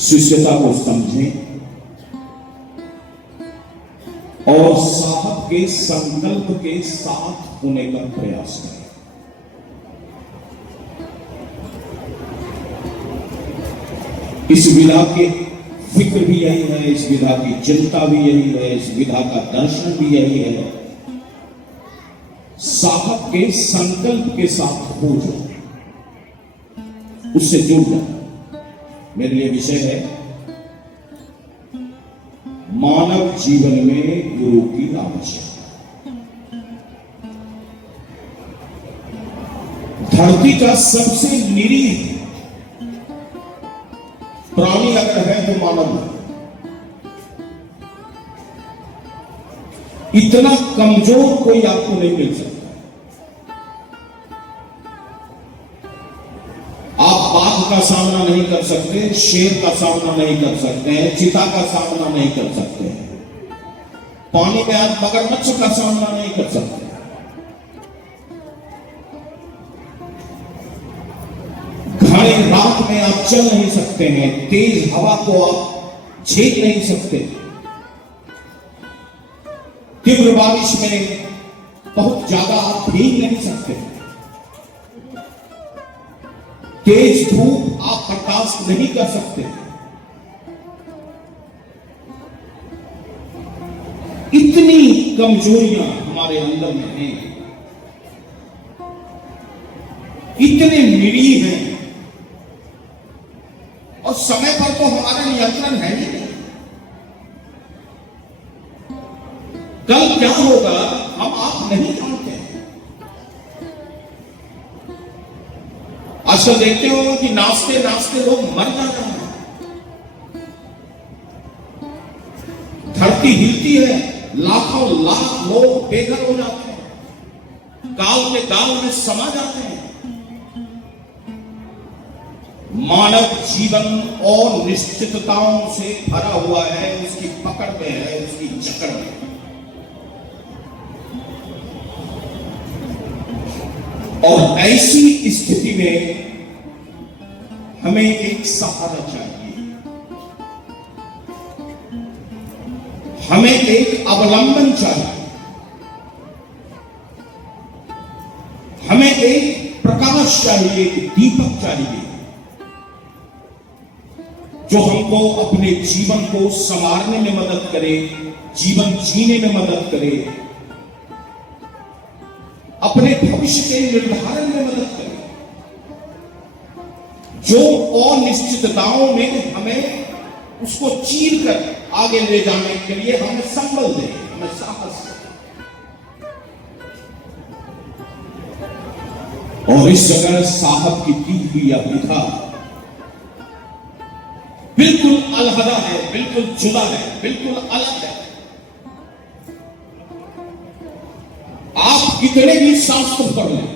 शिष्यता को समझें और साहब के संकल्प के साथ होने का प्रयास करें। इस विधा की फिक्र भी यही है, इस विधा की चिंता भी यही है, इस विधा का दर्शन भी यही है। साहब के संकल्प के साथ हो जाए, उससे जुड़ जाए। मेरे लिए विषय है मानव जीवन में गुरु की आवश्यकता। धरती का सबसे निरीह प्राणी अगर है तो मानव है। इतना कमजोर कोई आपको नहीं मिल सकता। आप बाघ का सामना नहीं कर सकते, शेर का सामना नहीं कर सकते हैं, चीता का सामना नहीं कर सकते हैं, पानी में आप मगरमच्छ का सामना नहीं कर सकते। घने रात में आप चल नहीं सकते हैं, तेज हवा को आप झेल नहीं सकते, तीव्र बारिश में बहुत ज्यादा आप भीग नहीं सकते, तेज धूप आप बर्दाश्त नहीं कर सकते। इतनी कमजोरियां हमारे अंदर में हैं, इतने निरीह हैं, और समय पर तो हमारा नियंत्रण है ही नहीं। कल क्या होगा हम आप नहीं जानते। आजकल देखते हो कि नाचते नाचते लोग मर जा रहे हैं, धरती हिलती है, लाखों लाख लोग बेघर हो जाते हैं, गांव के गांव में समा जाते हैं। मानव जीवन और निश्चितताओं से भरा हुआ है, उसकी पकड़ में है, उसकी जकड़ में। और ऐसी स्थिति में हमें एक सहारा चाहिए, हमें एक अवलंबन चाहिए, हमें एक प्रकाश चाहिए, एक दीपक चाहिए जो हमको अपने जीवन को संवारने में मदद करे, जीवन जीने में मदद करे, अपने भविष्य के निर्धारण में मदद करे, जो अनिश्चितताओं में हमें उसको चीर कर आगे ले जाने के लिए हमें संबल दे, हमें साहस दे। और इस जगह साहब की दी हुई यह विधा बिल्कुल अलहदा है, बिल्कुल जुदा है, बिल्कुल अलग है। आप कितने भी शास्त्र पढ़ लें,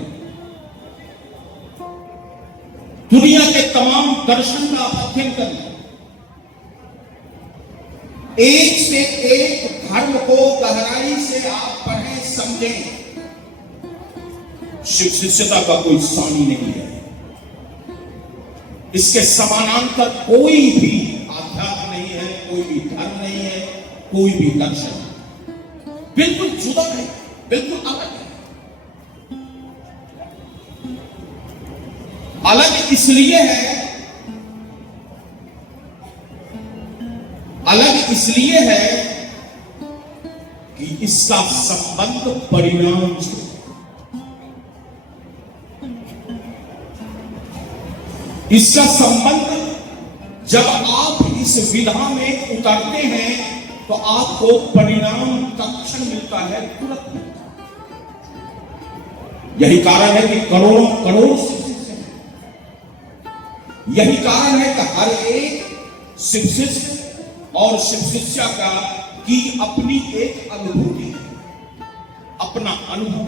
दुनिया के तमाम दर्शन का अध्ययन कर लें, एक से एक धर्म को गहराई से आप पढ़ें समझें, शिव शिष्यता का कोई सानी नहीं है। इसके समानांतर कोई भी आध्यात्म नहीं है, कोई भी धर्म नहीं है, कोई भी दर्शन नहीं। बिल्कुल जुदा है, बिल्कुल अलग है। अलग इसलिए है, अलग इसलिए है कि इसका संबंध परिणाम से, इसका संबंध जब आप इस विधा में उतरते हैं तो आपको परिणाम तत्क्षण मिलता है, तुरंत मिलता है। यही कारण है कि करोड़ों करोड़ शिष्य हैं। यही कारण है कि हर एक शिव शिष्य और शिव शिष्या का की अपनी एक अनुभूति है, अपना अनुभव,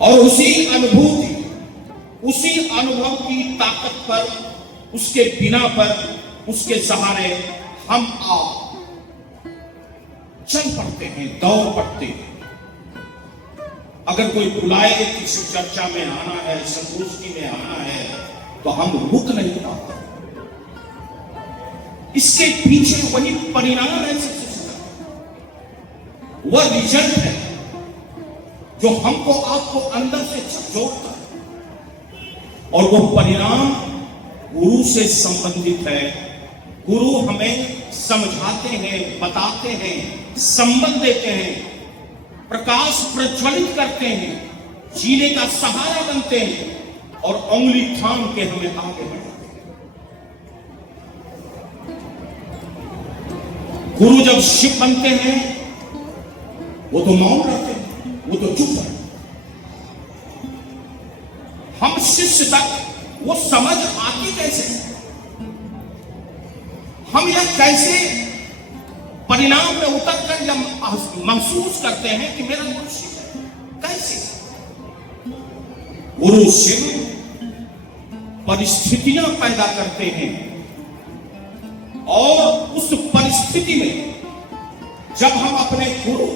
और उसी अनुभूति, उसी अनुभव की ताकत पर, उसके बिना पर, उसके सहारे हम आप चल पड़ते हैं, दौड़ पड़ते हैं। अगर कोई बुलाए किसी चर्चा में आना है, संगोष्ठी में आना है, तो हम रुक नहीं पाते। इसके पीछे वही परिणाम है, वह रिजल्ट है जो हमको आपको अंदर से झकझोरता है। और वो परिणाम गुरु से संबंधित है। गुरु हमें समझाते हैं, बताते हैं, संबल देते हैं, प्रकाश प्रज्वलित करते हैं, जीने का सहारा बनते हैं और उंगली थाम के हमें आगे बढ़ाते हैं। गुरु जब शिव बनते हैं वो तो मौन रहते हैं, वो तो चुप है। हम शिष्य तक वो समझ आती कैसे, हम यह कैसे परिणाम में उतर कर जब महसूस करते हैं कि मेरा गुरु शिव है, कैसे? गुरु शिव परिस्थितियां पैदा करते हैं और उस परिस्थिति में जब हम अपने गुरु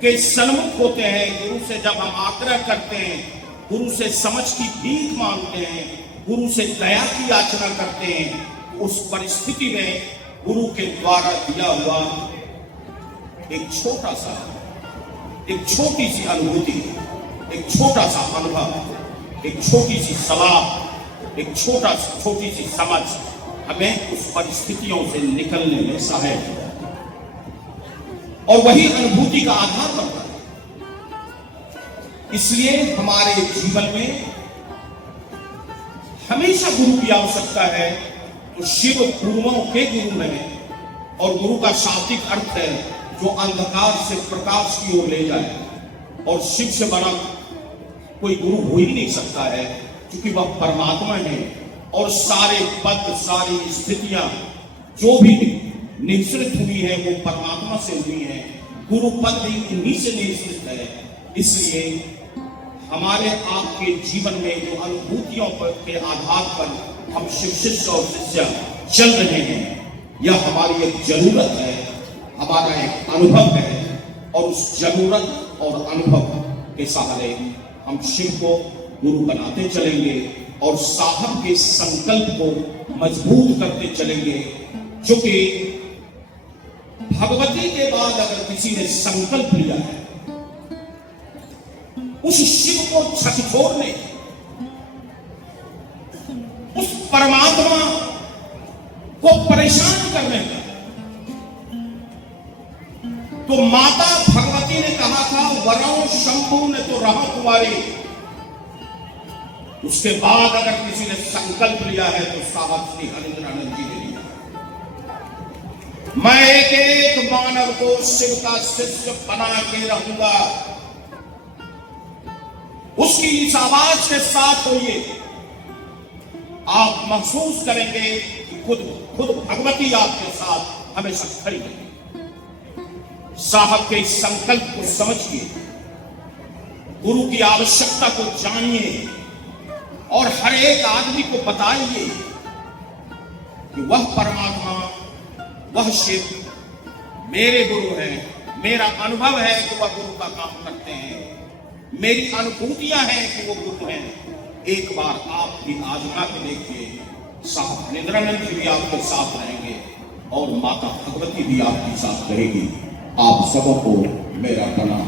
के सन्मुख होते हैं, गुरु से जब हम आग्रह करते हैं, गुरु से समझ की भीख मांगते हैं, गुरु से दया की याचना करते हैं, उस परिस्थिति में गुरु के द्वारा दिया हुआ एक छोटा सा, एक छोटी सी अनुभूति, एक छोटा सा अनुभव, एक छोटी सी सलाह, एक छोटी सी समझ हमें उस परिस्थितियों से निकलने में सहायक है और वही अनुभूति का आधार बनता है। इसलिए हमारे जीवन में हमेशा गुरु की आवश्यकता है। तो शिव गुरुओं के गुरु है और गुरु का शाब्दिक अर्थ है जो अंधकार से प्रकाश की ओर ले जाए, और शिव से बड़ा कोई गुरु हो ही नहीं सकता है क्योंकि वह परमात्मा है और सारे पद, सारी स्थितियां जो भी निश्चित हुई है वो परमात्मा से हुई है। गुरु पद भी उन्हीं से निश्चित है। इसलिए हमारे आपके जीवन में जो अनुभूतियों पर के आधार पर हम शिव शिष्य और शिष्य चल रहे हैं, यह हमारी एक जरूरत है, हमारा एक अनुभव है, और उस जरूरत और अनुभव के सहारे हम शिव को गुरु बनाते चलेंगे और साहब के संकल्प को मजबूत करते चलेंगे। जो कि भगवती के बाद अगर किसी ने संकल्प लिया है उस शिव को झकझोरने, उस परमात्मा को परेशान करने का, तो माता भगवती ने कहा था वरों शंभु ने तो रहा तुम्हारी। उसके बाद अगर किसी ने संकल्प लिया है तो साहब श्री हरिंद्रानंद जी ने लिया, मैं एक एक मानव को शिव का शिष्य बना के रहूंगा। उसकी इस आवाज के साथ होइए, आप महसूस करेंगे कि खुद भगवती आपके साथ हमेशा खड़ी है। साहब के इस संकल्प को समझिए, गुरु की आवश्यकता को जानिए और हर एक आदमी को बताइए कि वह परमात्मा, वह शिव मेरे गुरु हैं। मेरा अनुभव है कि वह गुरु का काम करते हैं, मेरी अनुभूतियां हैं कि वो गुरु हैं। एक बार आप भी आजमा के देखिए, साहब हरिंद्रानंद जी भी आपके साथ रहेंगे और माता भगवती भी आपके साथ रहेगी। आप सबों को मेरा प्रणाम।